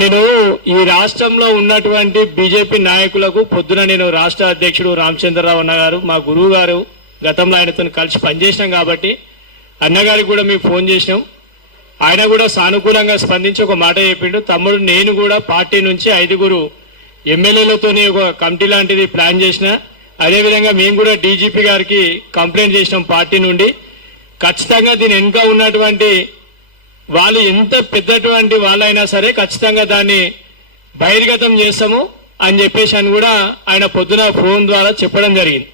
నేను ఈ రాష్ట్రంలో ఉన్నటువంటి బీజేపీ నాయకులకు పొద్దున నేను రాష్ట్ర అధ్యక్షుడు రామచంద్రరావు అన్న గారు మా గురువు గారు గతంలో ఆయనతో కలిసి పనిచేసినాం కాబట్టి అన్నగారికి కూడా మేము ఫోన్ చేసినాం. ఆయన కూడా సానుకూలంగా స్పందించి ఒక మాట చెప్పిండు, తమ్ముడు నేను కూడా పార్టీ నుంచి 5 ఎమ్మెల్యేలతోనే ఒక కమిటీ లాంటిది ప్లాన్ చేసిన, అదేవిధంగా మేము కూడా డీజీపీ గారికి కంప్లైంట్ చేసినాం పార్టీ నుండి. ఖచ్చితంగా దీని వెనుక ఉన్నటువంటి వాళ్ళు ఎంత పెద్దటువంటి వాళ్ళైనా సరే ఖచ్చితంగా దాన్ని బహిర్గతం చేస్తాము అని చెప్పేసి అని కూడా ఆయన పొద్దున ఫోన్ ద్వారా చెప్పడం జరిగింది.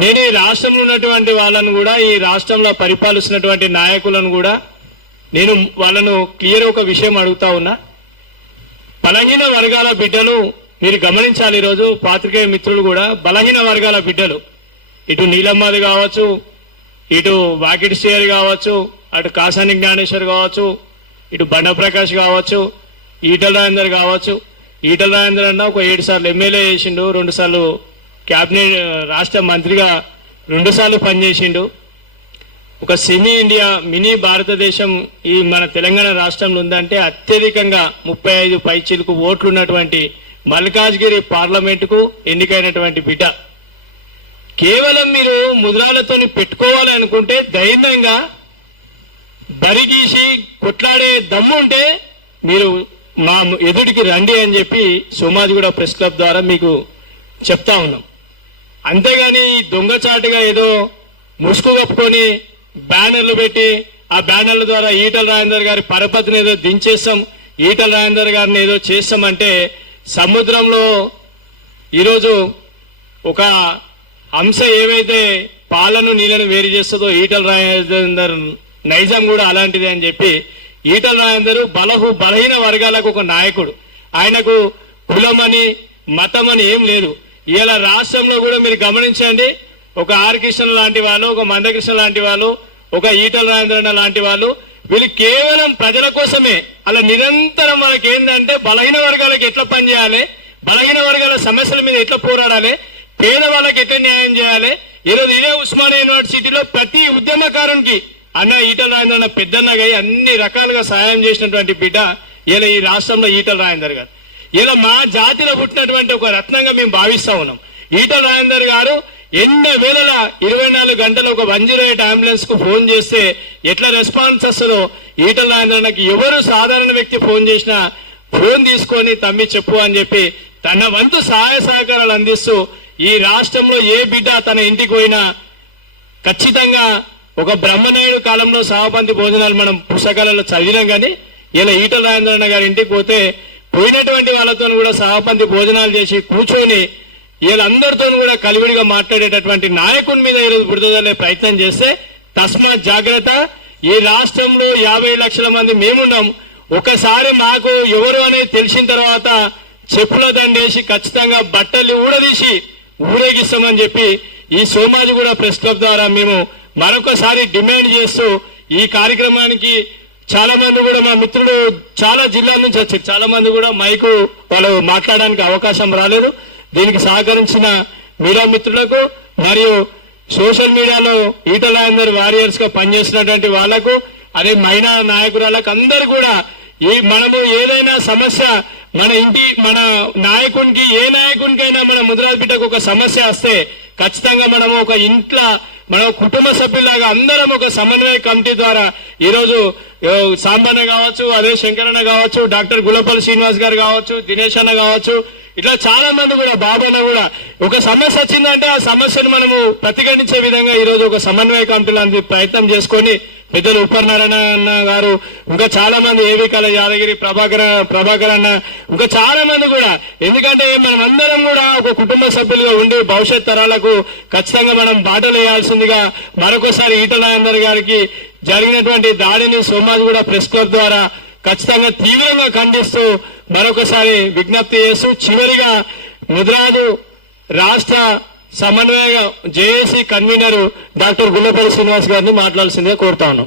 నేను ఈ రాష్ట్రంలో ఉన్నటువంటి వాళ్ళను కూడా, ఈ రాష్ట్రంలో పరిపాలిస్తున్నటువంటి నాయకులను కూడా నేను వాళ్ళను క్లియర్ ఒక విషయం అడుగుతా ఉన్నా. బలహీన వర్గాల బిడ్డలు మీరు గమనించాలి. ఈరోజు పాత్రికేయ మిత్రులు కూడా బలహీన వర్గాల బిడ్డలు, ఇటు నీలమ్మది కావచ్చు, ఇటు వాకిటి శ్రీహరి కావచ్చు, అటు కాసాని జ్ఞానేశ్వర్ కావచ్చు, ఇటు బండప్రకాష్ కావచ్చు, ఈటల రాజేందర్ కావచ్చు. ఈటల రాజేందర్ అన్న ఒక 7 సార్లు ఎమ్మెల్యే చేసిండు, 2 సార్లు క్యాబినెట్ రాష్ట్ర మంత్రిగా 2 సార్లు పనిచేసిండు. ఒక సెమీ ఇండియా మినీ భారతదేశం ఈ మన తెలంగాణ రాష్ట్రంలో ఉందంటే అత్యధికంగా 35 పైచీలకు ఓట్లు ఉన్నటువంటి మల్కాజ్గిరి పార్లమెంటుకు ఎన్నికైనటువంటి బిడ్డ. కేవలం మీరు ముద్రాలతో పెట్టుకోవాలి అనుకుంటే ధైర్యంగా బరిగీసి కొట్లాడే దమ్ము ఉంటే మీరు మా ఎదుటికి రండి అని చెప్పి సోమాజిగూడ ప్రెస్ క్లబ్ ద్వారా మీకు చెప్తా ఉన్నాం. అంతేగాని దొంగచాటుగా ఏదో ముసుగు కప్పుకొని బ్యానర్లు పెట్టి ఆ బ్యానర్ల ద్వారా ఈటల రాజేందర్ గారి పరపతిని ఏదో దించేస్తాం, ఈటల రాజేందర్ గారిని ఏదో చేస్తామంటే సముద్రంలో ఈరోజు ఒక అంశ ఏవైతే పాలను నీళ్లను వేరు చేస్తుందో ఈటల రాజేందర్ నైజాం కూడా అలాంటిదే అని చెప్పి ఈటల రాజేందర్ బలహీన వర్గాలకు ఒక నాయకుడు. ఆయనకు కులమని మతమని ఏం లేదు. ఇలా రాష్ట్రంలో కూడా మీరు గమనించండి, ఒక ఆర్ కృష్ణ లాంటి వాళ్ళు, ఒక మందకృష్ణ లాంటి వాళ్ళు, ఒక ఈటల రాజేంద్రన్న లాంటి వాళ్ళు, వీళ్ళు కేవలం ప్రజల కోసమే. అలా నిరంతరం మనకి ఏంటంటే బలహీన వర్గాలకు ఎట్లా పనిచేయాలి, బలహీన వర్గాల సమస్యల మీద ఎట్లా పోరాడాలి, పేద వాళ్ళకి ఎట్లా న్యాయం చేయాలి. ఈరోజు ఇదే ఉస్మానియా యూనివర్సిటీలో ప్రతి ఉద్యమకారునికి అన్న ఈటల రాజేంద్రన్న పెద్దన్నగా అన్ని రకాలుగా సహాయం చేసినటువంటి బిడ్డ ఇలా ఈ రాష్ట్రంలో ఈటల రాజేందర్ గారు. ఇలా మా జాతిలో పుట్టినటువంటి ఒక రత్నంగా మేము భావిస్తా ఉన్నాం. ఈటల రాజేందర్ గారు ఎన్నో వేళల 24 గంటలు ఒక 108 అంబులెన్స్ కు ఫోన్ చేస్తే ఎట్లా రెస్పాన్స్ వస్తుందో ఈటల రాజేందర్కి ఎవరు సాధారణ వ్యక్తి ఫోన్ చేసినా ఫోన్ తీసుకొని తమ్మి చెప్పు అని చెప్పి తన వంతు సహాయ సహకారాలు అందిస్తూ ఈ రాష్ట్రంలో ఏ బిడ్డ తన ఇంటికి పోయినా ఖచ్చితంగా ఒక బ్రహ్మనాయుడు కాలంలో సహపంతి భోజనాలు మనం పుస్తకాలలో చదివినాం. కానీ ఇలా ఈటల రాజేంద్రన్న గారి ఇంటికి పోతే పోయినటువంటి వాళ్ళతో కూడా సహపంతి భోజనాలు చేసి కూర్చొని వీళ్ళందరితో కూడా కలివిడిగా మాట్లాడేటటువంటి నాయకుని మీద ఈరోజు బురదలే ప్రయత్నం చేస్తే తస్మాత్ జాగ్రత్త. ఈ రాష్ట్రంలో 50 లక్షల మంది మేమున్నాం. ఒకసారి మాకు ఎవరు అనేది తెలిసిన తర్వాత చెప్పుల దండేసి ఖచ్చితంగా బట్టలు ఊడదీసి ఊరేగిస్తామని చెప్పి ఈ సోమాజిగూడ ప్రెస్ క్లబ్ ద్వారా మేము మరొకసారి డిమాండ్ చేస్తూ ఈ కార్యక్రమానికి చాలా మంది కూడా మా మిత్రులు చాలా జిల్లాల నుంచి వచ్చారు. చాలా మంది కూడా మైకు వాళ్ళు మాట్లాడడానికి అవకాశం రాలేదు. దీనికి సహకరించిన మీడియా మిత్రులకు మరియు సోషల్ మీడియాలో ఈటల రాజేందర్ వారియర్స్ గా పనిచేసినటువంటి వాళ్లకు, అదే మహిళా నాయకురాలకు అందరు కూడా మనము ఏదైనా సమస్య మన నాయకునికి, ఏ నాయకునికైనా మన ముదిరాజ్ బిడ్డకు ఒక సమస్య వస్తే ఖచ్చితంగా మనము ఒక ఇంట్లో మన కుటుంబ సభ్యులాగా అందరం ఒక సమన్వయ కమిటీ ద్వారా ఈరోజు సాంబన్న కావచ్చు, అదే శంకరన్న కావచ్చు, డాక్టర్ గులపల్లి శ్రీనివాస్ గారు కావచ్చు, దినేష్ అన్న కావచ్చు, ఇట్లా చాలా మంది కూడా బాబన్న కూడా ఒక సమస్య వచ్చిందంటే ఆ సమస్యను మనము ప్రతిఘటించే విధంగా ఈరోజు ఒక సమన్వయ కమిటీలు ప్రయత్నం చేసుకొని పెద్దలు ఉపనారాయణ అన్న గారు, ఇంకా చాలా మంది ఏవికల యాదగిరి ప్రభాకర్ అన్న, ఇంకా చాలా మంది కూడా, ఎందుకంటే మనం అందరం కూడా ఒక కుటుంబ సభ్యులుగా ఉండి భవిష్యత్ తరాలకు ఖచ్చితంగా మనం బాటలు వేయాల్సిందిగా మరొకసారి ఈటల రాజేందర్ గారికి జరిగినటువంటి దాడిని సోమాజిగూడ ప్రెస్ క్లబ్ ద్వారా ఖచ్చితంగా తీవ్రంగా ఖండిస్తూ మరొకసారి విజ్ఞప్తి చేస్తూ చివరిగా ముదిరాజు రాష్ట్ర సమన్వయ JAC convener doctor Gullapalli Srinivas గారిని మాట్లాడాల్సిందిగా కోరుతాను.